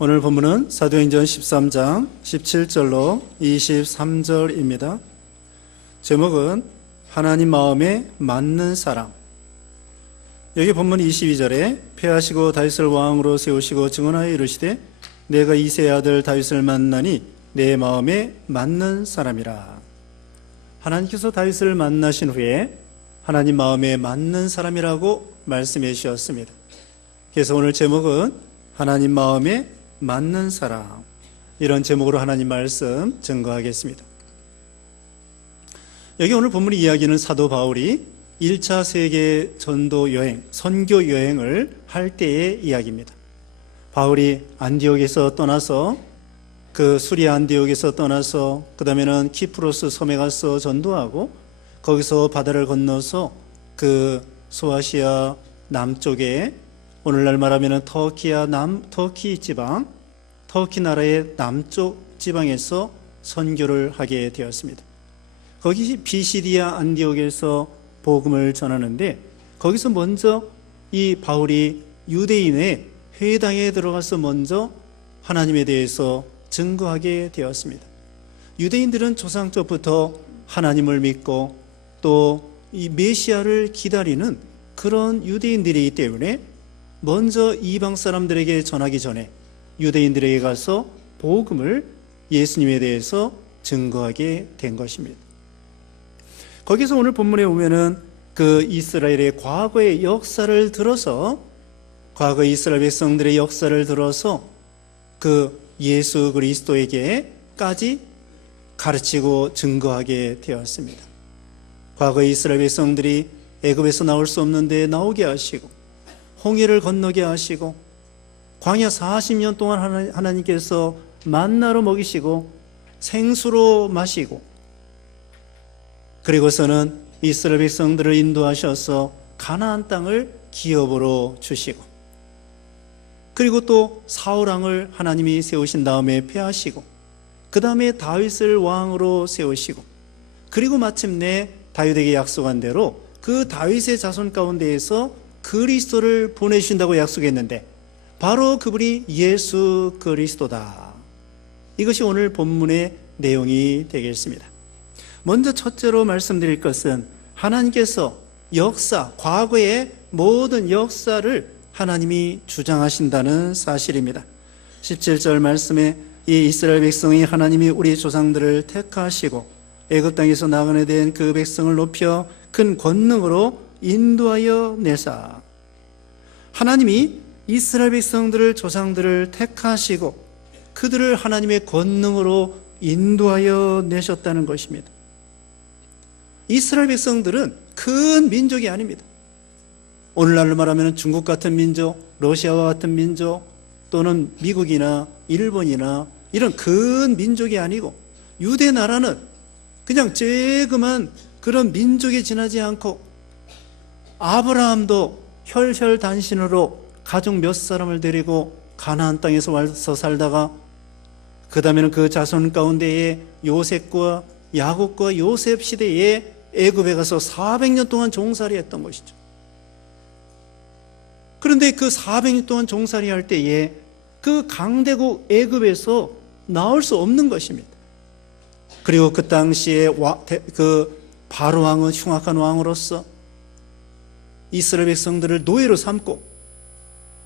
오늘 본문은 사도행전 13장 17절로 23절입니다. 제목은 하나님 마음에 맞는 사람. 여기 본문 22절에 패하시고 다윗을 왕으로 세우시고 증언하여 이르시되 내가 이새의 아들 다윗을 만나니 내 마음에 맞는 사람이라. 하나님께서 다윗을 만나신 후에 하나님 마음에 맞는 사람이라고 말씀해 주셨습니다. 그래서 오늘 제목은 하나님 마음에 맞는 사람, 이런 제목으로 하나님 말씀 증거하겠습니다. 여기 오늘 본문의 이야기는 사도 바울이 1차 세계 전도 여행, 선교 여행을 할 때의 이야기입니다. 바울이 안디옥에서 떠나서 수리아 안디옥에서 떠나서 그 다음에는 키프로스 섬에 가서 전도하고 거기서 바다를 건너서 소아시아 남쪽에 오늘날 말하면 터키 지방, 터키 나라의 남쪽 지방에서 선교를 하게 되었습니다. 거기 비시디아 안디옥에서 복음을 전하는데 거기서 먼저 이 바울이 유대인의 회당에 들어가서 먼저 하나님에 대해서 증거하게 되었습니다. 유대인들은 조상적부터 하나님을 믿고 또 이 메시아를 기다리는 그런 유대인들이기 때문에 먼저 이방 사람들에게 전하기 전에 유대인들에게 가서 복음을, 예수님에 대해서 증거하게 된 것입니다. 거기서 오늘 본문에 보면은 이스라엘의 과거의 역사를 들어서, 과거 이스라엘 백성들의 역사를 들어서 예수 그리스도에게까지 가르치고 증거하게 되었습니다. 과거 이스라엘 백성들이 애굽에서 나올 수 없는데 나오게 하시고 홍해를 건너게 하시고 광야 40년 동안 하나님께서 만나로 먹이시고 생수로 마시고 그리고서는 이스라엘 백성들을 인도하셔서 가나안 땅을 기업으로 주시고 그리고 또 사울왕을 하나님이 세우신 다음에 패하시고 그 다음에 다윗을 왕으로 세우시고 그리고 마침내 다윗에게 약속한 대로 그 다윗의 자손 가운데에서 그리스도를 보내주신다고 약속했는데 바로 그분이 예수 그리스도다. 이것이 오늘 본문의 내용이 되겠습니다. 먼저 첫째로 말씀드릴 것은 하나님께서 과거의 모든 역사를 하나님이 주장하신다는 사실입니다. 17절 말씀에 이 이스라엘 백성이 하나님이 우리 조상들을 택하시고 애굽 땅에서 나가게 된 그 백성을 높여 큰 권능으로 인도하여 내사. 하나님이 이스라엘 백성들을, 조상들을 택하시고 그들을 하나님의 권능으로 인도하여 내셨다는 것입니다. 이스라엘 백성들은 큰 민족이 아닙니다. 오늘날로 말하면 중국 같은 민족, 러시아와 같은 민족, 또는 미국이나 일본이나 이런 큰 민족이 아니고 유대 나라는 그냥 쬐그만 그런 민족에 지나지 않고 아브라함도 혈혈단신으로 가족 몇 사람을 데리고 가나안 땅에서 와서 살다가 그 다음에는 그 자손 가운데에 요셉과 야곱과 요셉 시대에 애굽에 가서 400년 동안 종살이 했던 것이죠. 그런데 그 400년 동안 종살이 할 때에 그 강대국 애굽에서 나올 수 없는 것입니다. 그리고 그 당시에 바로 왕은 흉악한 왕으로서 이스라엘 백성들을 노예로 삼고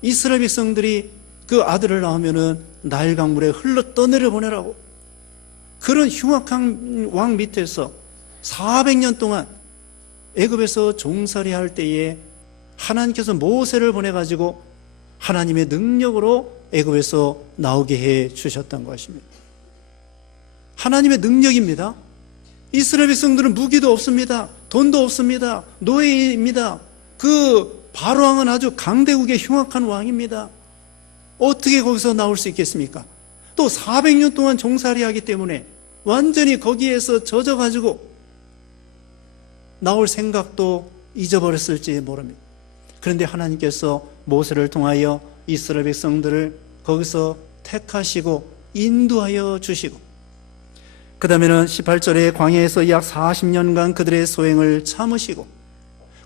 이스라엘 백성들이 그 아들을 낳으면은 나일 강물에 흘러 떠내려 보내라고 그런 흉악한 왕 밑에서 400년 동안 애굽에서 종살이 할 때에 하나님께서 모세를 보내가지고 하나님의 능력으로 애굽에서 나오게 해 주셨던 것입니다. 하나님의 능력입니다. 이스라엘 백성들은 무기도 없습니다. 돈도 없습니다. 노예입니다. 바로 왕은 아주 강대국의 흉악한 왕입니다. 어떻게 거기서 나올 수 있겠습니까? 또 400년 동안 종살이 하기 때문에 완전히 거기에서 젖어가지고 나올 생각도 잊어버렸을지 모릅니다. 그런데 하나님께서 모세를 통하여 이스라엘 백성들을 거기서 택하시고 인도하여 주시고 그 다음에는 18절에 광야에서 약 40년간 그들의 소행을 참으시고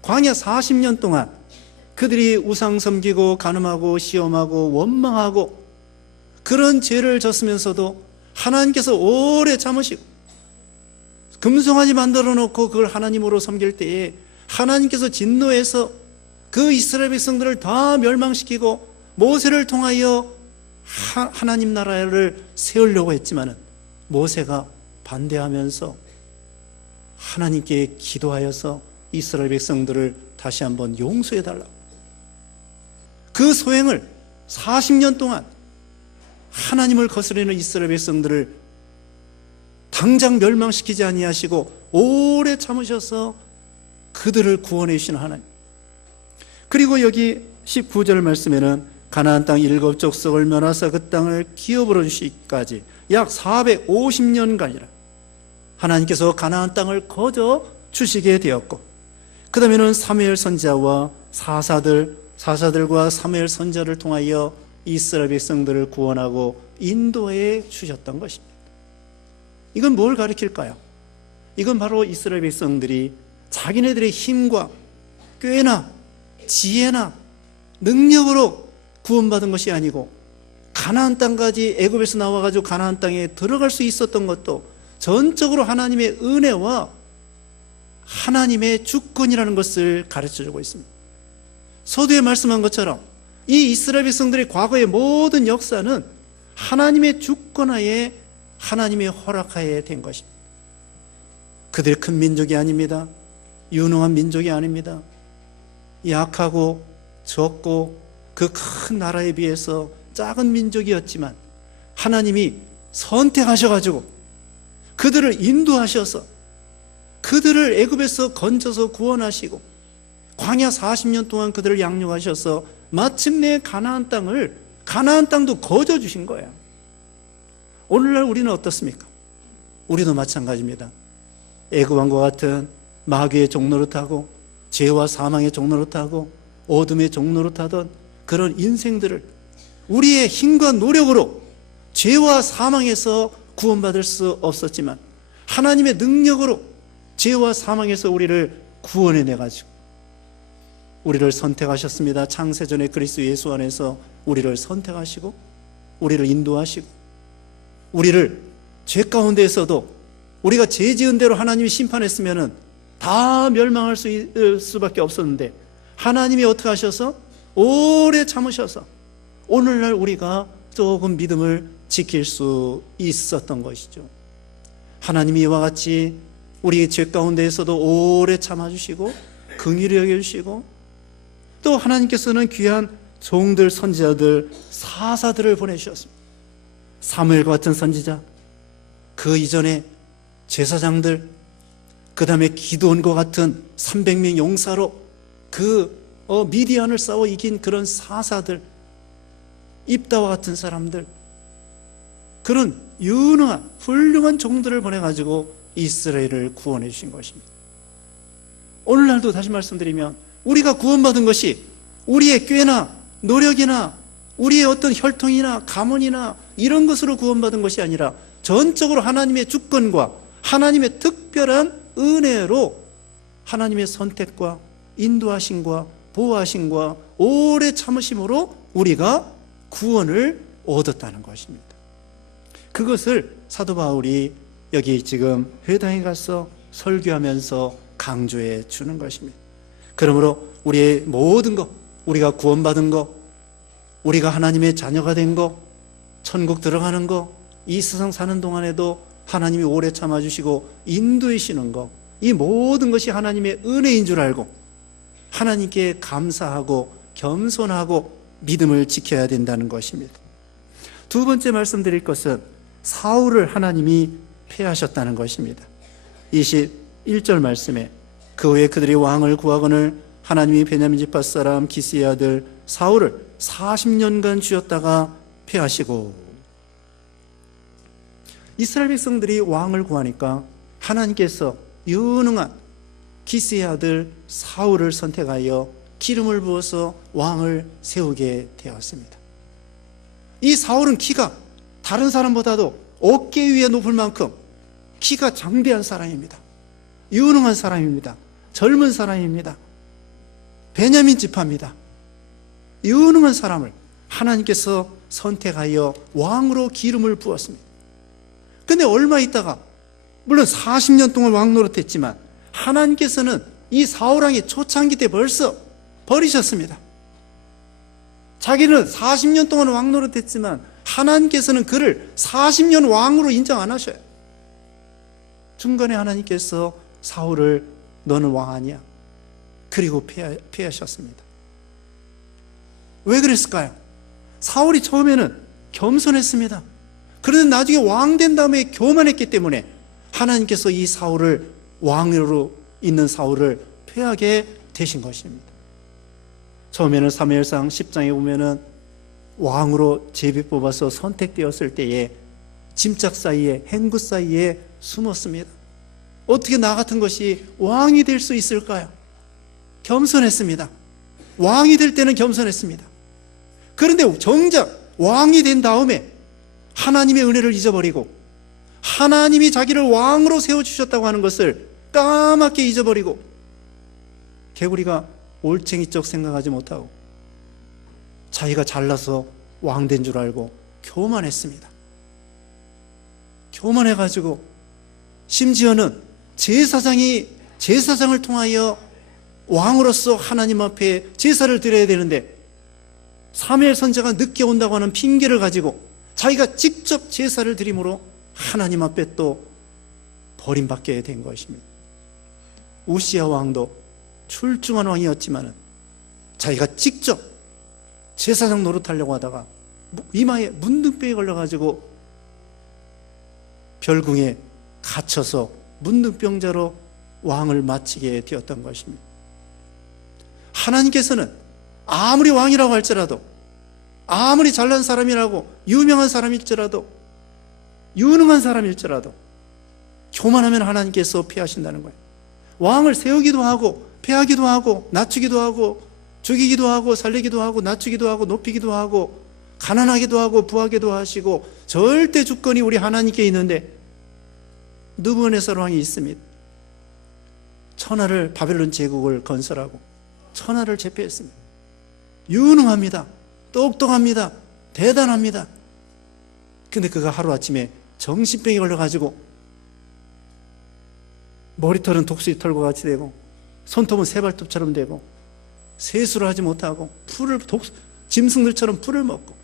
광야 40년 동안 그들이 우상 섬기고 간음하고 시험하고 원망하고 그런 죄를 졌으면서도 하나님께서 오래 참으시고 금송아지 만들어 놓고 그걸 하나님으로 섬길 때에 하나님께서 진노해서 그 이스라엘 백성들을 다 멸망시키고 모세를 통하여 하나님 나라를 세우려고 했지만은 모세가 반대하면서 하나님께 기도하여서 이스라엘 백성들을 다시 한번 용서해달라고, 그 소행을 40년 동안 하나님을 거스르는 이스라엘 백성들을 당장 멸망시키지 아니하시고 오래 참으셔서 그들을 구원해 주신 하나님. 그리고 여기 19절 말씀에는 가나안 땅 7족속을 멸하사 그 땅을 기업으로 주시기까지 약 450년간이라 하나님께서 가나안 땅을 거저 주시게 되었고, 그 다음에는 사무엘 선지자와 사사들과 사무엘 선지자를 통하여 이스라엘 백성들을 구원하고 인도해 주셨던 것입니다. 이건 뭘 가리킬까요? 이건 바로 이스라엘 백성들이 자기네들의 힘과 꾀나 지혜나 능력으로 구원받은 것이 아니고 가나안 땅까지 애굽에서 나와가지고 가나안 땅에 들어갈 수 있었던 것도 전적으로 하나님의 은혜와 하나님의 주권이라는 것을 가르쳐주고 있습니다. 서두에 말씀한 것처럼 이 이스라엘 백성들의 과거의 모든 역사는 하나님의 주권하에 하나님의 허락하에 된 것입니다. 그들이 큰 민족이 아닙니다. 유능한 민족이 아닙니다. 약하고 적고 그 큰 나라에 비해서 작은 민족이었지만 하나님이 선택하셔가지고 그들을 인도하셔서 그들을 애굽에서 건져서 구원하시고 광야 40년 동안 그들을 양육하셔서 마침내 가나안 땅도 거저 주신 거예요. 오늘날 우리는 어떻습니까? 우리도 마찬가지입니다. 애굽 왕과 같은 마귀의 종로를 타고 죄와 사망의 종로를 타고 어둠의 종로를 타던 그런 인생들을 우리의 힘과 노력으로 죄와 사망에서 구원받을 수 없었지만 하나님의 능력으로 죄와 사망에서 우리를 구원해내가지고 우리를 선택하셨습니다. 창세전에 그리스도 예수 안에서 우리를 선택하시고 우리를 인도하시고 우리를 죄 가운데에서도 우리가 죄 지은 대로 하나님이 심판했으면 다 멸망할 수밖에 없었는데 하나님이 어떻게 하셔서 오래 참으셔서 오늘날 우리가 조금 믿음을 지킬 수 있었던 것이죠. 하나님이 이와 같이 우리 죄 가운데에서도 오래 참아주시고 긍휼히 여겨주시고 또 하나님께서는 귀한 종들, 선지자들, 사사들을 보내주셨습니다. 사무엘과 같은 선지자, 그 이전에 제사장들, 그 다음에 기드온과 같은 300명 용사로 미디안을 싸워 이긴 그런 사사들, 입다와 같은 사람들, 그런 유능한 훌륭한 종들을 보내가지고 이스라엘을 구원해 주신 것입니다. 오늘날도 다시 말씀드리면 우리가 구원받은 것이 우리의 꾀나 노력이나 우리의 어떤 혈통이나 가문이나 이런 것으로 구원받은 것이 아니라 전적으로 하나님의 주권과 하나님의 특별한 은혜로 하나님의 선택과 인도하심과 보호하심과 오래 참으심으로 우리가 구원을 얻었다는 것입니다. 그것을 사도 바울이 여기 지금 회당에 가서 설교하면서 강조해 주는 것입니다. 그러므로 우리의 모든 것, 우리가 구원받은 것, 우리가 하나님의 자녀가 된 것, 천국 들어가는 것, 이 세상 사는 동안에도 하나님이 오래 참아주시고 인도해 주시는 것, 이 모든 것이 하나님의 은혜인 줄 알고 하나님께 감사하고 겸손하고 믿음을 지켜야 된다는 것입니다. 두 번째 말씀드릴 것은 사울을 하나님이 패하셨다는 것입니다. 21절 말씀에 그 후에 그들이 왕을 구하거늘 하나님이 베냐민 지파 사람 기스의 아들 사울을 40년간 쥐었다가 패하시고, 이스라엘 백성들이 왕을 구하니까 하나님께서 유능한 기스의 아들 사울을 선택하여 기름을 부어서 왕을 세우게 되었습니다. 이 사울은 키가 다른 사람보다도 어깨 위에 높을 만큼 키가 장대한 사람입니다. 유능한 사람입니다. 젊은 사람입니다. 베냐민 지파입니다. 유능한 사람을 하나님께서 선택하여 왕으로 기름을 부었습니다. 근데 얼마 있다가, 물론 40년 동안 왕 노릇했지만 하나님께서는 이 사울왕이 초창기 때 벌써 버리셨습니다. 자기는 40년 동안 왕 노릇했지만 하나님께서는 그를 40년 왕으로 인정 안 하셔요. 중간에 하나님께서 사울을 너는 왕 아니야, 그리고 폐하셨습니다. 왜 그랬을까요? 사울이 처음에는 겸손했습니다. 그런데 나중에 왕 된 다음에 교만했기 때문에 하나님께서 이 사울을, 왕으로 있는 사울을 폐하게 되신 것입니다. 처음에는 사무엘상 10장에 보면은 왕으로 제비 뽑아서 선택되었을 때에 짐짝 사이에, 행구 사이에 숨었습니다. 어떻게 나 같은 것이 왕이 될 수 있을까요? 겸손했습니다. 왕이 될 때는 겸손했습니다. 그런데 정작 왕이 된 다음에 하나님의 은혜를 잊어버리고 하나님이 자기를 왕으로 세워주셨다고 하는 것을 까맣게 잊어버리고 개구리가 올챙이 쪽 생각하지 못하고 자기가 잘나서 왕 된 줄 알고 교만했습니다. 교만해가지고 심지어는 제사장을 통하여 왕으로서 하나님 앞에 제사를 드려야 되는데 사무엘 선지자가 늦게 온다고 하는 핑계를 가지고 자기가 직접 제사를 드림으로 하나님 앞에 또 버림받게 된 것입니다. 우시야 왕도 출중한 왕이었지만 자기가 직접 제사장 노릇하려고 하다가 이마에 문둥병에 걸려가지고 별궁에 갇혀서 문둥병자로 왕을 마치게 되었던 것입니다. 하나님께서는 아무리 왕이라고 할지라도, 아무리 잘난 사람이라고, 유명한 사람일지라도, 유능한 사람일지라도 교만하면 하나님께서 폐하신다는 거예요. 왕을 세우기도 하고 폐하기도 하고 낮추기도 하고 죽이기도 하고 살리기도 하고 낮추기도 하고 높이기도 하고 가난하기도 하고 부하기도 하시고 절대 주권이 우리 하나님께 있는데 느부갓네살 왕이 있습니다. 천하를, 바벨론 제국을 건설하고 천하를 제패했습니다. 유능합니다. 똑똑합니다. 대단합니다. 근데 그가 하루아침에 정신병에 걸려가지고 머리털은 독수리 털과 같이 되고 손톱은 새발톱처럼 되고 세수를 하지 못하고 짐승들처럼 풀을 먹고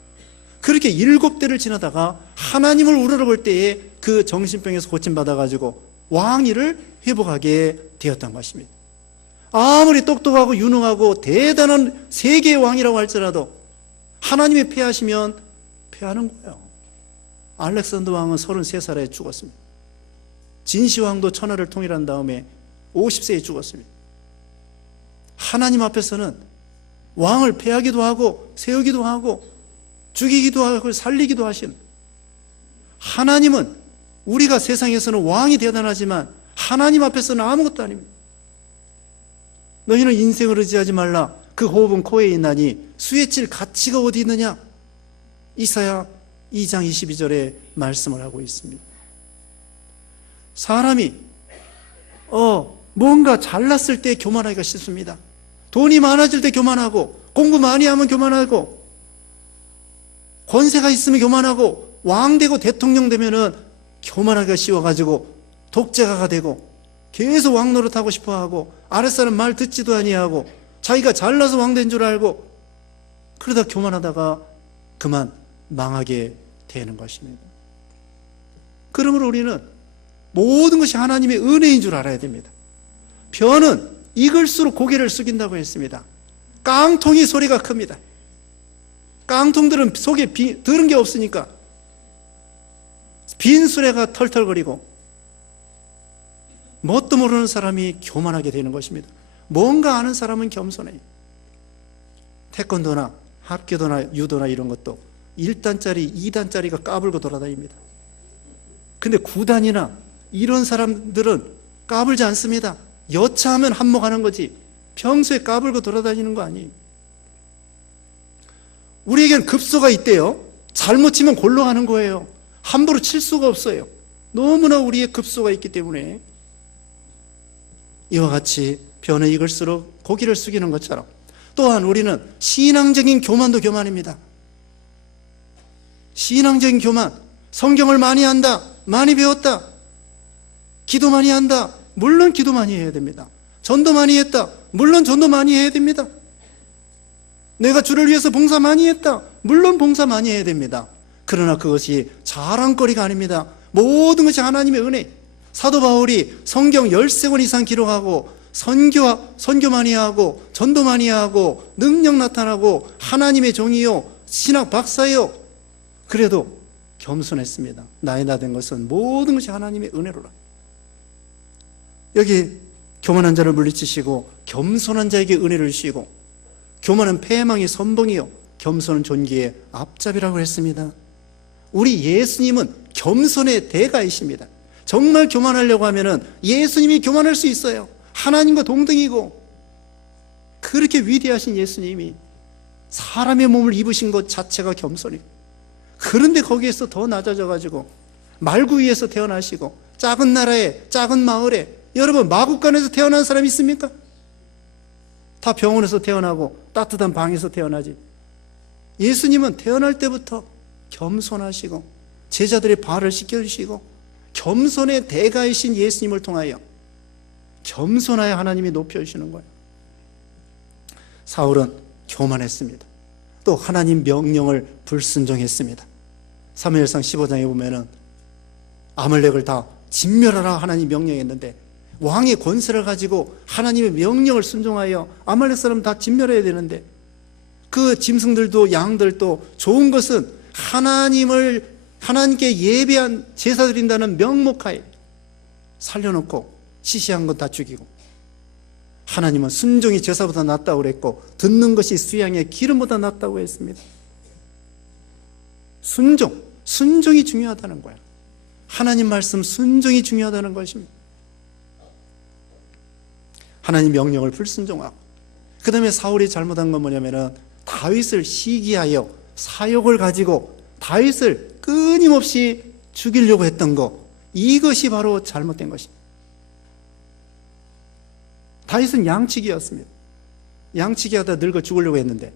그렇게 7대를 지나다가 하나님을 우러러볼 때에 그 정신병에서 고침받아가지고 왕위를 회복하게 되었던 것입니다. 아무리 똑똑하고 유능하고 대단한 세계의 왕이라고 할지라도 하나님이 폐하시면 폐하는 거예요. 알렉산더 왕은 33살에 죽었습니다. 진시 왕도 천하를 통일한 다음에 50세에 죽었습니다. 하나님 앞에서는 왕을 폐하기도 하고 세우기도 하고 죽이기도 하고 살리기도 하신 하나님은, 우리가 세상에서는 왕이 대단하지만 하나님 앞에서는 아무것도 아닙니다. 너희는 인생을 의지하지 말라. 그 호흡은 코에 있나니 수에 칠 가치가 어디 있느냐. 이사야 2장 22절에 말씀을 하고 있습니다. 사람이 뭔가 잘났을 때 교만하기가 쉽습니다. 돈이 많아질 때 교만하고, 공부 많이 하면 교만하고, 권세가 있으면 교만하고, 왕 되고 대통령 되면은 교만하기가 쉬워가지고 독재가가 되고 계속 왕 노릇하고 싶어하고 아랫사람 말 듣지도 아니하고 자기가 잘나서 왕 된 줄 알고 그러다 교만하다가 그만 망하게 되는 것입니다. 그러므로 우리는 모든 것이 하나님의 은혜인 줄 알아야 됩니다. 변은 익을수록 고개를 숙인다고 했습니다. 깡통이 소리가 큽니다. 깡통들은 속에 들은 게 없으니까 빈 수레가 털털거리고 뭣도 모르는 사람이 교만하게 되는 것입니다. 뭔가 아는 사람은 겸손해요. 태권도나 합교도나 유도나 이런 것도 1단짜리, 2단짜리가 까불고 돌아다닙니다. 근데 9단이나 이런 사람들은 까불지 않습니다. 여차하면 한몫하는 거지 평소에 까불고 돌아다니는 거 아니에요. 우리에겐 급소가 있대요. 잘못 치면 골로 가는 거예요. 함부로 칠 수가 없어요. 너무나 우리의 급소가 있기 때문에 이와 같이 변은 익을수록 고기를 숙이는 것처럼 또한 우리는 신앙적인 교만도 교만입니다. 신앙적인 교만, 성경을 많이 한다, 많이 배웠다, 기도 많이 한다, 물론 기도 많이 해야 됩니다. 전도 많이 했다, 물론 전도 많이 해야 됩니다. 내가 주를 위해서 봉사 많이 했다, 물론 봉사 많이 해야 됩니다. 그러나 그것이 자랑거리가 아닙니다. 모든 것이 하나님의 은혜. 사도 바울이 성경 13권 이상 기록하고 선교 많이 하고 전도 많이 하고 능력 나타나고 하나님의 종이요 신학 박사요, 그래도 겸손했습니다. 나의 나 된 것은 모든 것이 하나님의 은혜로라. 여기 교만한 자를 물리치시고 겸손한 자에게 은혜를 주시고, 교만은 패망의 선봉이요 겸손은 존귀의 앞잡이라고 했습니다. 우리 예수님은 겸손의 대가이십니다. 정말 교만하려고 하면은 예수님이 교만할 수 있어요. 하나님과 동등이고, 그렇게 위대하신 예수님이 사람의 몸을 입으신 것 자체가 겸손이에요. 그런데 거기에서 더 낮아져가지고 말구 위에서 태어나시고 작은 나라에 작은 마을에, 여러분 마국간에서 태어난 사람이 있습니까? 다 병원에서 태어나고 따뜻한 방에서 태어나지. 예수님은 태어날 때부터 겸손하시고 제자들의 발을 씻겨주시고, 겸손의 대가이신 예수님을 통하여 겸손하여 하나님이 높여주시는 거예요. 사울은 교만했습니다. 또 하나님 명령을 불순종했습니다. 사무엘상 15장에 보면은 아말렉을 다 진멸하라 하나님 명령했는데, 왕의 권세를 가지고 하나님의 명령을 순종하여 아말렉 사람 다 진멸해야 되는데, 그 짐승들도 양들도 좋은 것은 하나님께 예배한 제사 드린다는 명목하에 살려놓고 시시한 건 다 죽이고, 하나님은 순종이 제사보다 낫다고 그랬고 듣는 것이 수양의 기름보다 낫다고 했습니다. 순종이 중요하다는 거야. 하나님 말씀 순종이 중요하다는 것입니다. 하나님 명령을 불순종하고, 그 다음에 사울이 잘못한 건 뭐냐면은 다윗을 시기하여 사욕을 가지고 다윗을 끊임없이 죽이려고 했던 거, 이것이 바로 잘못된 것입니다. 다윗은 양치기였습니다. 양치기 하다 늙어 죽으려고 했는데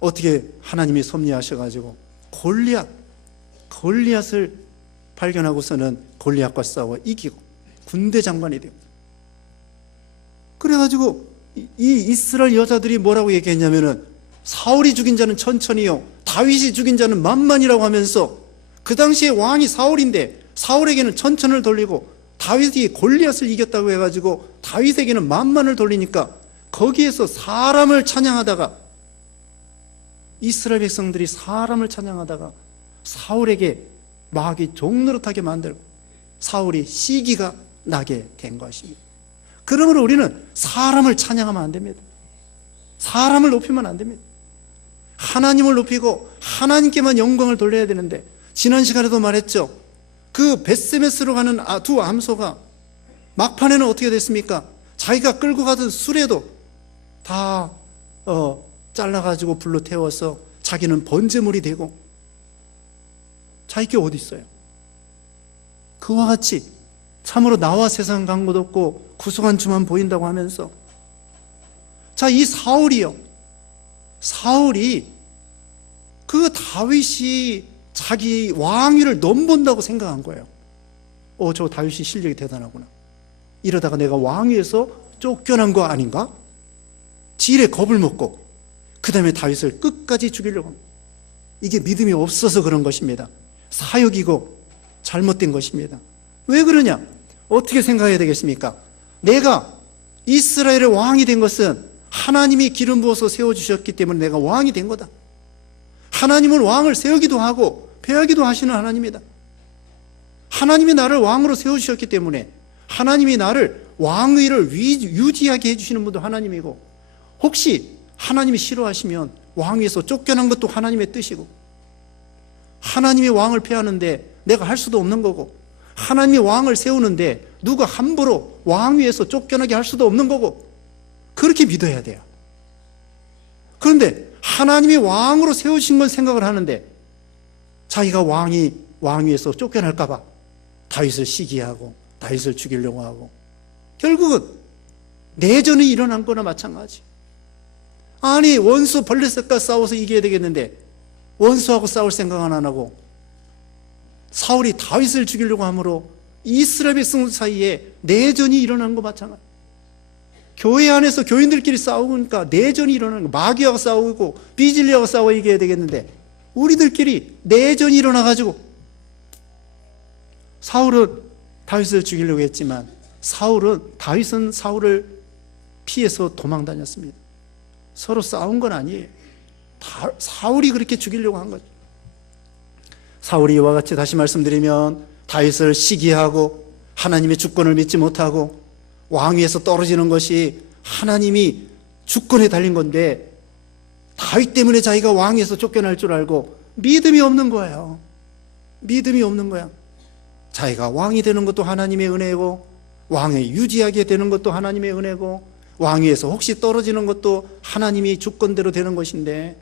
어떻게 하나님이 섭리하셔가지고 골리앗을 발견하고서는 골리앗과 싸워 이기고 군대 장관이 되고, 그래가지고 이 이스라엘 여자들이 뭐라고 얘기했냐면은 사울이 죽인 자는 천천히요 다윗이 죽인 자는 만만이라고 하면서, 그 당시에 왕이 사울인데 사울에게는 천천을 돌리고 다윗이 골리앗을 이겼다고 해가지고 다윗에게는 만만을 돌리니까, 거기에서 사람을 찬양하다가, 이스라엘 백성들이 사람을 찬양하다가 사울에게 마귀 종노릇하게 만들고 사울이 시기가 나게 된 것입니다. 그러므로 우리는 사람을 찬양하면 안 됩니다. 사람을 높이면 안 됩니다. 하나님을 높이고 하나님께만 영광을 돌려야 되는데, 지난 시간에도 말했죠. 그 벳세메스로 가는 두 암소가 막판에는 어떻게 됐습니까? 자기가 끌고 가던 수레도 다 잘라가지고 불로 태워서 자기는 번제물이 되고, 자기 게 어디 있어요? 그와 같이 참으로 나와 세상 간 것 없고 구속한 주만 보인다고 하면서, 자, 이 사울이 그 다윗이 자기 왕위를 넘본다고 생각한 거예요. 저 다윗이 실력이 대단하구나. 이러다가 내가 왕위에서 쫓겨난 거 아닌가? 지일에 겁을 먹고 그 다음에 다윗을 끝까지 죽이려고 합니다. 이게 믿음이 없어서 그런 것입니다. 사욕이고 잘못된 것입니다. 왜 그러냐? 어떻게 생각해야 되겠습니까? 내가 이스라엘의 왕이 된 것은 하나님이 기름 부어서 세워주셨기 때문에 내가 왕이 된 거다. 하나님은 왕을 세우기도 하고 폐하기도 하시는 하나님이다. 하나님이 나를 왕으로 세우셨기 때문에 하나님이 나를 왕위를 유지하게 해주시는 분도 하나님이고, 혹시 하나님이 싫어하시면 왕위에서 쫓겨난 것도 하나님의 뜻이고, 하나님이 왕을 폐하는데 내가 할 수도 없는 거고, 하나님이 왕을 세우는데 누가 함부로 왕위에서 쫓겨나게 할 수도 없는 거고, 그렇게 믿어야 돼요. 그런데 하나님이 왕으로 세우신 건 생각을 하는데 자기가 왕위에서 쫓겨날까 봐 다윗을 시기하고 다윗을 죽이려고 하고, 결국은 내전이 일어난 거나 마찬가지. 아니 원수 블레셋과 싸워서 이겨야 되겠는데 원수하고 싸울 생각은 안 하고 사울이 다윗을 죽이려고 하므로 이스라엘 백성 사이에 내전이 일어난 거 마찬가지. 교회 안에서 교인들끼리 싸우니까 내전이 일어나는 거. 마귀하고 싸우고 비질리하고 싸워 이겨야 되겠는데 우리들끼리 내전이 일어나가지고 사울은 다윗을 죽이려고 했지만 다윗은 사울을 피해서 도망 다녔습니다. 서로 싸운 건 아니에요. 사울이 그렇게 죽이려고 한 거죠. 사울이 이와 같이 다시 말씀드리면 다윗을 시기하고 하나님의 주권을 믿지 못하고 왕위에서 떨어지는 것이 하나님이 주권에 달린 건데 다윗 때문에 자기가 왕위에서 쫓겨날 줄 알고 믿음이 없는 거예요. 믿음이 없는 거야. 자기가 왕이 되는 것도 하나님의 은혜고 왕에 유지하게 되는 것도 하나님의 은혜고 왕위에서 혹시 떨어지는 것도 하나님이 주권대로 되는 것인데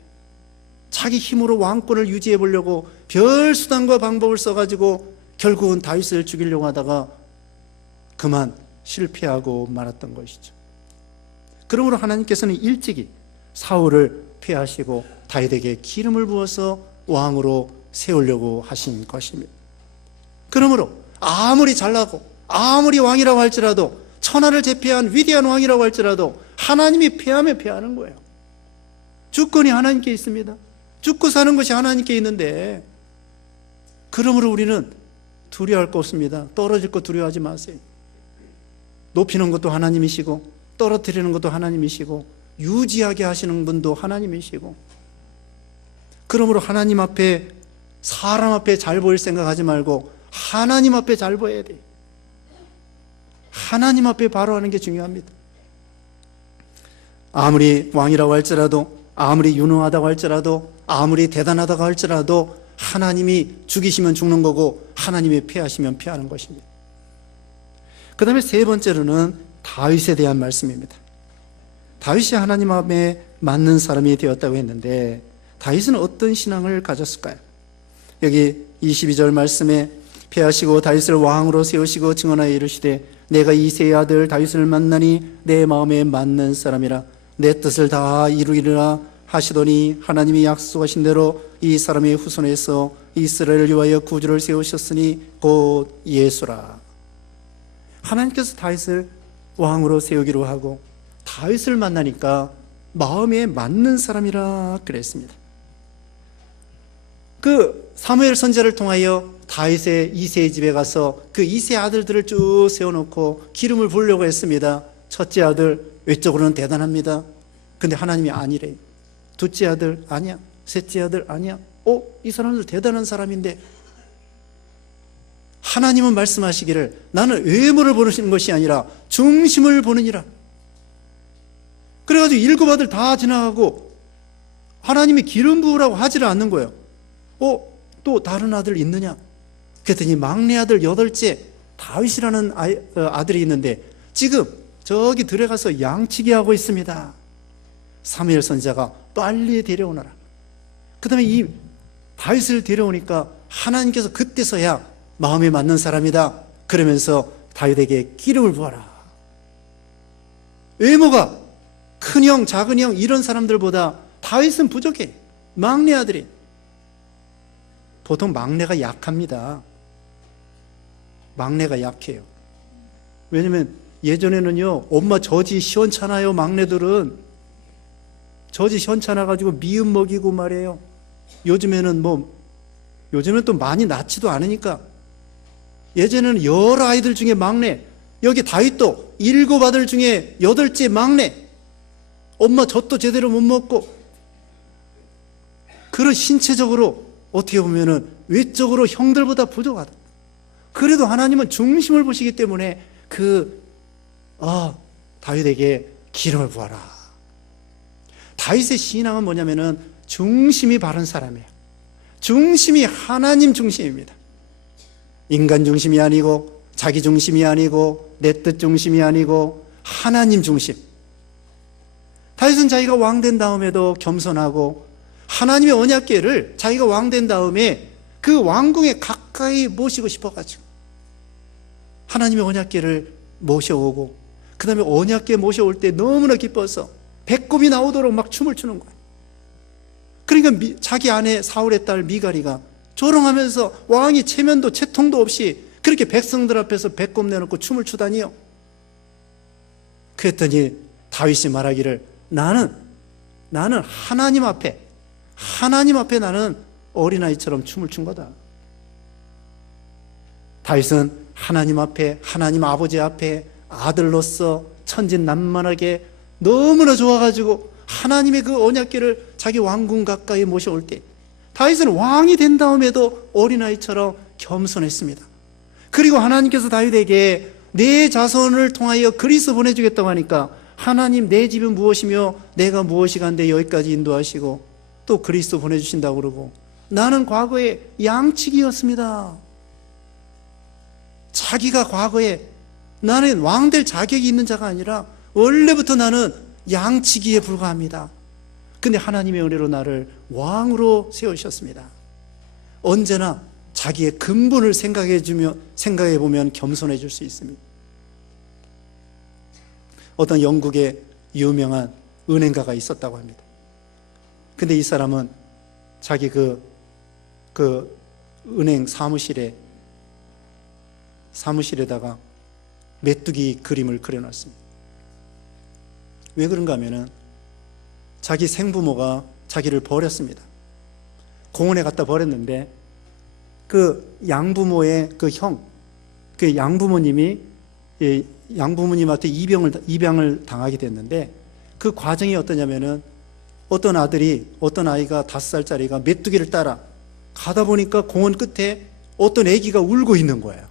자기 힘으로 왕권을 유지해 보려고 별 수단과 방법을 써가지고 결국은 다윗을 죽이려고 하다가 그만 실패하고 말았던 것이죠. 그러므로 하나님께서는 일찍이 사울을 폐하시고 다윗에게 기름을 부어서 왕으로 세우려고 하신 것입니다. 그러므로 아무리 잘나고 아무리 왕이라고 할지라도 천하를 제패한 위대한 왕이라고 할지라도 하나님이 패하면 패하는 거예요. 주권이 하나님께 있습니다. 죽고 사는 것이 하나님께 있는데 그러므로 우리는 두려워할 거 없습니다. 떨어질 거 두려워하지 마세요. 높이는 것도 하나님이시고 떨어뜨리는 것도 하나님이시고 유지하게 하시는 분도 하나님이시고 그러므로 하나님 앞에 사람 앞에 잘 보일 생각하지 말고 하나님 앞에 잘 보여야 돼요. 하나님 앞에 바로 하는 게 중요합니다. 아무리 왕이라고 할지라도 아무리 유능하다고 할지라도 아무리 대단하다고 할지라도 하나님이 죽이시면 죽는 거고 하나님이 패하시면 패하는 것입니다. 그 다음에 세 번째로는 다윗에 대한 말씀입니다. 다윗이 하나님 앞에 맞는 사람이 되었다고 했는데 다윗은 어떤 신앙을 가졌을까요? 여기 22절 말씀에 패하시고 다윗을 왕으로 세우시고 증언하여 이르시되 내가 이새의 아들 다윗을 만나니 내 마음에 맞는 사람이라 내 뜻을 다 이루리라 하시더니 하나님이 약속하신 대로 이 사람의 후손에서 이스라엘을 위하여 구주를 세우셨으니 곧 예수라. 하나님께서 다윗을 왕으로 세우기로 하고 다윗을 만나니까 마음에 맞는 사람이라 그랬습니다. 그 사무엘 선지자를 통하여 다윗의 이새의 집에 가서 그 이새 아들들을 쭉 세워놓고 기름을 부으려고 했습니다. 첫째 아들 외적으로는 대단합니다. 근데 하나님이 아니래요. 둘째 아들 아니야. 셋째 아들 아니야. 이 사람들 대단한 사람인데 하나님은 말씀하시기를 나는 외모를 보시는 것이 아니라 중심을 보느니라. 그래가지고 일곱 아들 다 지나가고 하나님이 기름 부으라고 하지를 않는 거예요. 또 다른 아들 있느냐? 그랬더니 막내 아들 여덟째 다윗이라는 아들이 있는데 지금 저기 들어가서 양치기 하고 있습니다. 사무엘 선지자가 빨리 데려오너라. 그 다음에 이 다윗을 데려오니까 하나님께서 그때서야 마음에 맞는 사람이다 그러면서 다윗에게 기름을 부어라. 외모가 큰형 작은형 이런 사람들보다 다윗은 부족해. 막내 아들이. 보통 막내가 약합니다. 막내가 약해요. 왜냐면 예전에는요 엄마 젖이 시원찮아요. 막내들은 젖이 시원찮아가지고 미음 먹이고 말이에요. 요즘에는 또 많이 낳지도 않으니까 예전에는 여러 아이들 중에 막내, 여기 다윗도 일곱 아들 중에 여덟째 막내, 엄마 젖도 제대로 못 먹고 그런 신체적으로 어떻게 보면은 외적으로 형들보다 부족하다. 그래도 하나님은 중심을 보시기 때문에 다윗에게 기름을 부어라. 다윗의 신앙은 뭐냐면은 중심이 바른 사람이에요. 중심이 하나님 중심입니다. 인간 중심이 아니고 자기 중심이 아니고 내 뜻 중심이 아니고 하나님 중심. 다윗은 자기가 왕된 다음에도 겸손하고 하나님의 언약궤를 자기가 왕된 다음에 그 왕궁에 가까이 모시고 싶어가지고 하나님의 언약궤를 모셔오고 그 다음에 언약궤 모셔올 때 너무나 기뻐서 배꼽이 나오도록 막 춤을 추는 거예요. 그러니까 자기 아내 사울의 딸 미갈이가 조롱하면서 왕이 체면도 채통도 없이 그렇게 백성들 앞에서 배꼽 내놓고 춤을 추다니요. 그랬더니 다윗이 말하기를 나는 하나님 앞에 나는 어린아이처럼 춤을 춘 거다. 다윗은 하나님 앞에, 하나님 아버지 앞에 아들로서 천진난만하게 너무나 좋아가지고 하나님의 그 언약궤를 자기 왕궁 가까이 모셔올 때 다윗은 왕이 된 다음에도 어린아이처럼 겸손했습니다. 그리고 하나님께서 다윗에게 내 자손을 통하여 그리스 보내주겠다고 하니까 하나님 내 집이 무엇이며 내가 무엇이간데 여기까지 인도하시고 또 그리스 보내주신다고 그러고 나는 과거에 양치기였습니다. 자기가 과거에 나는 왕 될 자격이 있는 자가 아니라 원래부터 나는 양치기에 불과합니다. 근데 하나님의 은혜로 나를 왕으로 세우셨습니다. 언제나 자기의 근본을 생각해 보면 겸손해질 수 있습니다. 어떤 영국의 유명한 은행가가 있었다고 합니다. 근데 이 사람은 자기 그 은행 사무실에다가 메뚜기 그림을 그려놨습니다. 왜 그런가 하면은 자기 생부모가 자기를 버렸습니다. 공원에 갖다 버렸는데 그 양부모의 그 양부모님이 양부모님한테 입양을 당하게 됐는데 그 과정이 어떠냐면은 어떤 아이가 5살짜리가 메뚜기를 따라 가다 보니까 공원 끝에 어떤 아기가 울고 있는 거예요.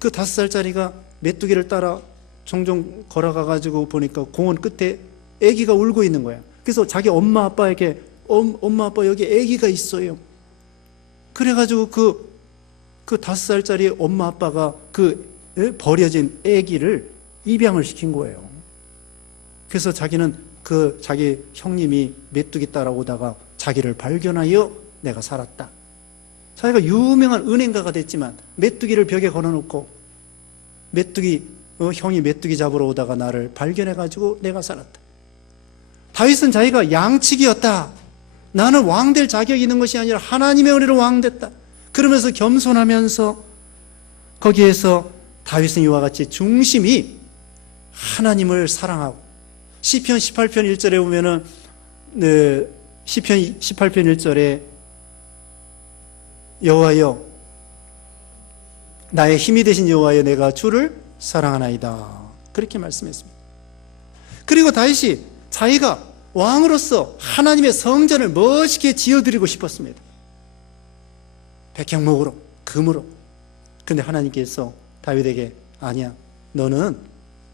그 5살짜리가 메뚜기를 따라 종종 걸어가가지고 보니까 공원 끝에 아기가 울고 있는 거예요. 그래서 자기 엄마 아빠에게 엄마 아빠 여기 아기가 있어요. 그래가지고 그 5살짜리 엄마 아빠가 그 버려진 아기를 입양을 시킨 거예요. 그래서 자기는 자기 형님이 메뚜기 따라오다가 자기를 발견하여 내가 살았다. 자기가 유명한 은행가가 됐지만 메뚜기를 벽에 걸어놓고 형이 메뚜기 잡으러 오다가 나를 발견해가지고 내가 살았다. 다윗은 자기가 양치기였다. 나는 왕 될 자격이 있는 것이 아니라 하나님의 은혜로 왕 됐다. 그러면서 겸손하면서 거기에서 다윗은 이와 같이 중심이 하나님을 사랑하고 시편 18편 1절에 보면은 시편 18편 1절에 여호와여 나의 힘이 되신 여호와여 내가 주를 사랑하나이다. 그렇게 말씀했습니다. 그리고 다윗이 자기가 왕으로서 하나님의 성전을 멋있게 지어드리고 싶었습니다. 백향목으로, 금으로. 근데 하나님께서 다윗에게 아니야, 너는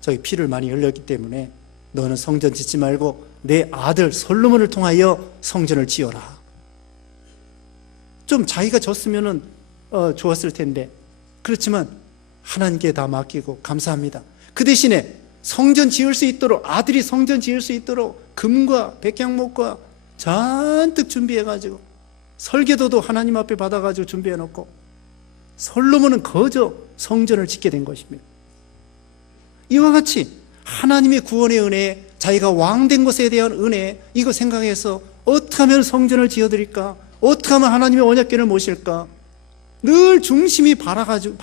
저기 피를 많이 흘렸기 때문에 너는 성전 짓지 말고 내 아들 솔로몬을 통하여 성전을 지어라. 좀 자기가 졌으면 좋았을 텐데 그렇지만 하나님께 다 맡기고 감사합니다. 그 대신에 성전 지을 수 있도록 아들이 성전 지을 수 있도록 금과 백향목과 잔뜩 준비해가지고 설계도도 하나님 앞에 받아가지고 준비해놓고 솔로몬은 거저 성전을 짓게 된 것입니다. 이와 같이 하나님의 구원의 은혜, 자기가 왕된 것에 대한 은혜, 이거 생각해서 어떻게 하면 성전을 지어드릴까? 어떻게 하면 하나님의 언약궤를 모실까? 늘 중심이 발라서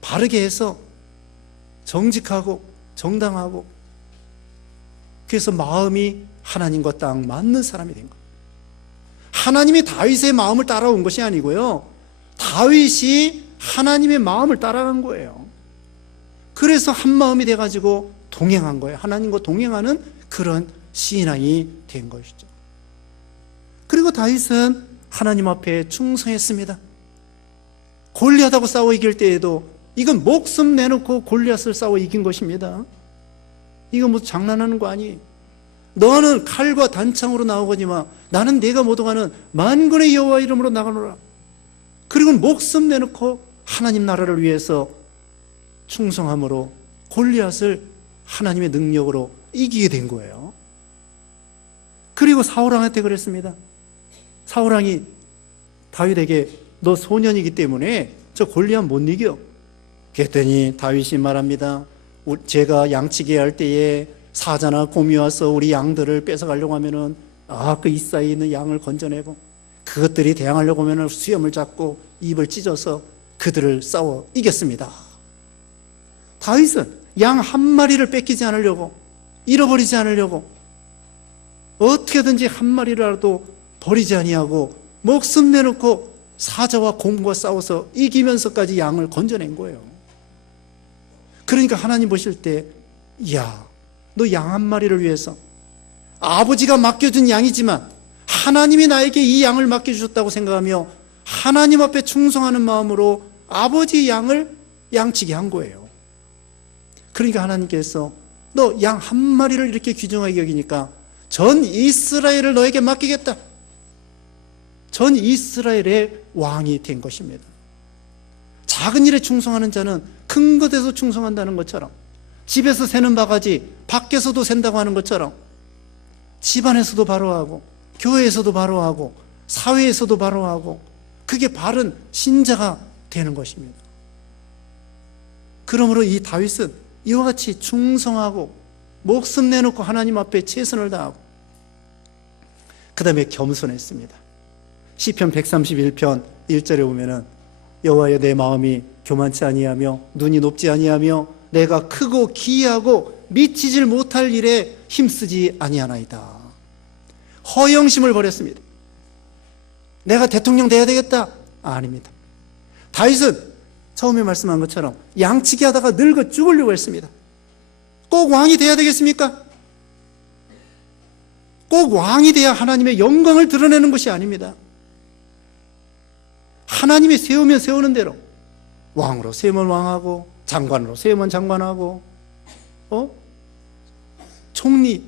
바르게 해서 정직하고 정당하고 그래서 마음이 하나님과 딱 맞는 사람이 된 거예요. 하나님이 다윗의 마음을 따라온 것이 아니고요, 다윗이 하나님의 마음을 따라간 거예요. 그래서 한 마음이 돼가지고 동행한 거예요. 하나님과 동행하는 그런 신앙이 된 것이죠. 그리고 다윗은 하나님 앞에 충성했습니다. 골리앗하고 싸워 이길 때에도 이건 목숨 내놓고 골리앗을 싸워 이긴 것입니다. 이거 뭐 장난하는 거 아니에요. 너는 칼과 단창으로 나오거니와 나는 내가 모독하는 만군의 여호와 이름으로 나가노라. 그리고 목숨 내놓고 하나님 나라를 위해서 충성함으로 골리앗을 하나님의 능력으로 이기게 된 거예요. 그리고 사울왕한테 그랬습니다. 사울왕이 다윗에게 너 소년이기 때문에 저 골리앗 못 이겨. 그랬더니 다윗이 말합니다. 제가 양치기 할 때에 사자나 곰이 와서 우리 양들을 뺏어가려고 하면은 그 이사이에 있는 양을 건져내고, 그것들이 대항하려고 하면은 수염을 잡고 입을 찢어서 그들을 싸워 이겼습니다. 다윗은 양 한 마리를 뺏기지 않으려고, 잃어버리지 않으려고 어떻게든지 한 마리라도 버리지 아니하고 목숨 내놓고 사자와 곰과 싸워서 이기면서까지 양을 건져낸 거예요. 그러니까 하나님 보실 때, 야, 너 양 한 마리를 위해서, 아버지가 맡겨준 양이지만 하나님이 나에게 이 양을 맡겨주셨다고 생각하며 하나님 앞에 충성하는 마음으로 아버지의 양을 양치게 한 거예요. 그러니까 하나님께서 너 양 한 마리를 이렇게 귀중하게 여기니까 전 이스라엘을 너에게 맡기겠다. 전 이스라엘의 왕이 된 것입니다. 작은 일에 충성하는 자는 큰 것에서 충성한다는 것처럼, 집에서 새는 바가지 밖에서도 샌다고 하는 것처럼, 집안에서도 바로하고 교회에서도 바로하고 사회에서도 바로하고, 그게 바른 신자가 되는 것입니다. 그러므로 이 다윗은 이와 같이 충성하고 목숨 내놓고 하나님 앞에 최선을 다하고, 그 다음에 겸손했습니다. 시편 131편 1절에 보면은 여호와여, 내 마음이 교만치 아니하며 눈이 높지 아니하며 내가 크고 기이하고 미치질 못할 일에 힘쓰지 아니하나이다. 허영심을 버렸습니다. 내가 대통령 돼야 되겠다? 아닙니다. 다윗은 처음에 말씀한 것처럼 양치기 하다가 늙어 죽으려고 했습니다. 꼭 왕이 돼야 되겠습니까? 꼭 왕이 돼야 하나님의 영광을 드러내는 것이 아닙니다. 하나님이 세우면 세우는 대로, 왕으로 세우면 왕하고, 장관으로 세우면 장관하고, 총리,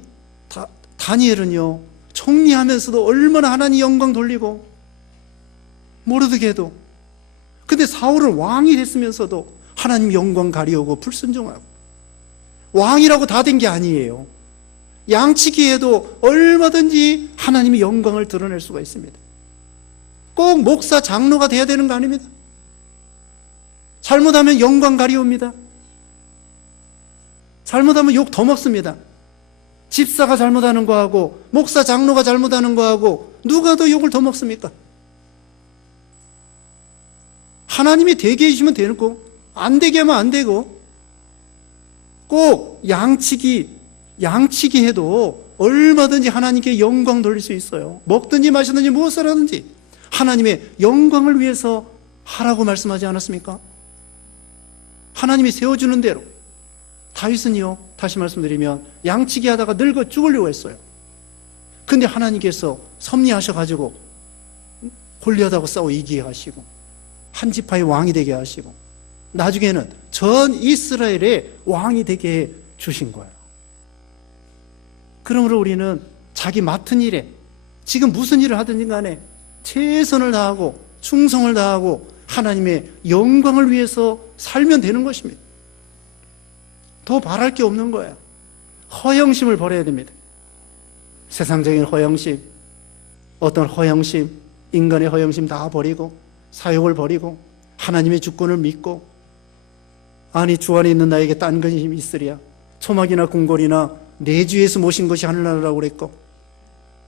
다니엘은요, 총리하면서도 얼마나 하나님 영광 돌리고, 모르드게도. 근데 사울은 왕이 됐으면서도 하나님 영광 가리우고 불순종하고, 왕이라고 다 된 게 아니에요. 양치기에도 얼마든지 하나님의 영광을 드러낼 수가 있습니다. 꼭 목사, 장로가 돼야 되는 거 아닙니다. 잘못하면 영광 가리웁니다. 잘못하면 욕 더 먹습니다. 집사가 잘못하는 거하고 목사, 장로가 잘못하는 거하고 누가 더 욕을 더 먹습니까? 하나님이 되게 해주시면 되는 거, 안 되게 하면 안 되고, 꼭 양치기 해도 얼마든지 하나님께 영광 돌릴 수 있어요. 먹든지 마시든지 무엇을 하든지 하나님의 영광을 위해서 하라고 말씀하지 않았습니까? 하나님이 세워주는 대로. 다윗은요, 다시 말씀드리면 양치기 하다가 늙어 죽으려고 했어요. 근데 하나님께서 섭리하셔가지고 골리앗하고 싸워 이기게 하시고, 한 지파의 왕이 되게 하시고, 나중에는 전 이스라엘의 왕이 되게 해 주신 거예요. 그러므로 우리는 자기 맡은 일에, 지금 무슨 일을 하든지 간에 최선을 다하고 충성을 다하고 하나님의 영광을 위해서 살면 되는 것입니다. 더 바랄 게 없는 거예요. 허영심을 버려야 됩니다. 세상적인 허영심, 어떤 허영심, 인간의 허영심 다 버리고, 사욕을 버리고 하나님의 주권을 믿고, 아니 주 안에 있는 나에게 딴 근심이 있으랴, 초막이나 궁궐이나 내 주에서 모신 것이 하늘나라라고 그랬고,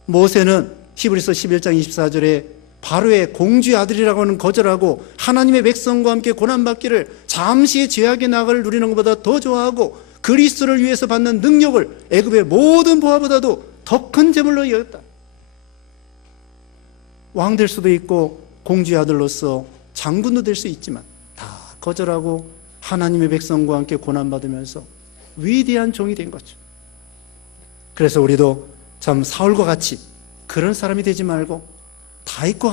모세는 히브리서 11장 24절에 바로의 공주의 아들이라고 하는 거절하고 하나님의 백성과 함께 고난받기를 잠시의 죄악의 나가를 누리는 것보다 더 좋아하고 그리스도를 위해서 받는 능력을 애굽의 모든 보화보다도 더 큰 제물로 여겼다. 왕 될 수도 있고 공주의 아들로서 장군도 될 수 있지만 다 거절하고 하나님의 백성과 함께 고난받으면서 위대한 종이 된 거죠. 그래서 우리도 참 사울과 같이 그런 사람이 되지 말고 다윗과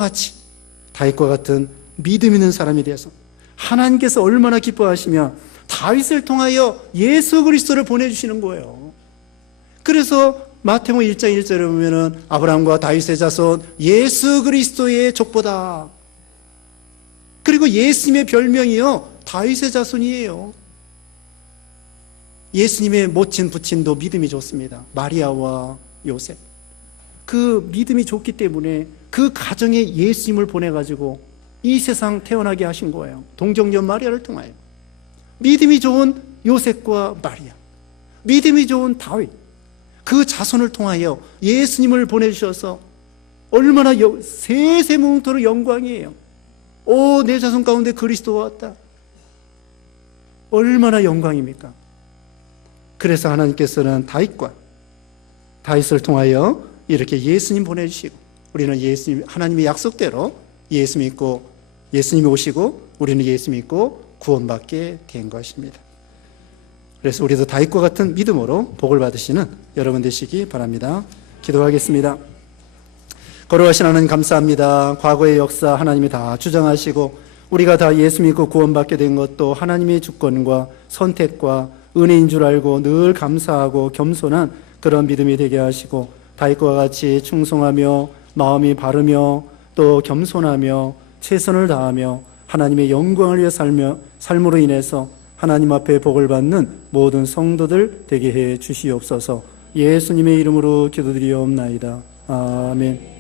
같은 믿음 있는 사람이 되어서 하나님께서 얼마나 기뻐하시며 다윗을 통하여 예수 그리스도를 보내주시는 거예요. 그래서 마태복음 1장 1절에 보면은 아브라함과 다윗의 자손 예수 그리스도의 족보다. 그리고 예수님의 별명이요, 다윗의 자손이에요. 예수님의 모친 부친도 믿음이 좋습니다. 마리아와 요셉. 그 믿음이 좋기 때문에 그 가정에 예수님을 보내가지고 이 세상 태어나게 하신 거예요. 동정녀 마리아를 통하여. 믿음이 좋은 요셉과 마리아, 믿음이 좋은 다윗, 그 자손을 통하여 예수님을 보내주셔서 얼마나 세세무궁토록 영광이에요. 오, 내 자손 가운데 그리스도가 왔다. 얼마나 영광입니까? 그래서 하나님께서는 다윗을 통하여 이렇게 예수님 보내주시고, 우리는 하나님의 약속대로 예수님이 오시고 우리는 예수 믿고 구원받게 된 것입니다. 그래서 우리도 다윗과 같은 믿음으로 복을 받으시는 여러분 되시기 바랍니다. 기도하겠습니다. 거룩하신 하나님 감사합니다. 과거의 역사 하나님이 다 주장하시고 우리가 다 예수 믿고 구원받게 된 것도 하나님의 주권과 선택과 은혜인 줄 알고 늘 감사하고 겸손한 그런 믿음이 되게 하시고, 다윗과 같이 충성하며 마음이 바르며 또 겸손하며 최선을 다하며 하나님의 영광을 위해 삶으로 인해서 하나님 앞에 복을 받는 모든 성도들 되게 해 주시옵소서. 예수님의 이름으로 기도드리옵나이다. 아멘.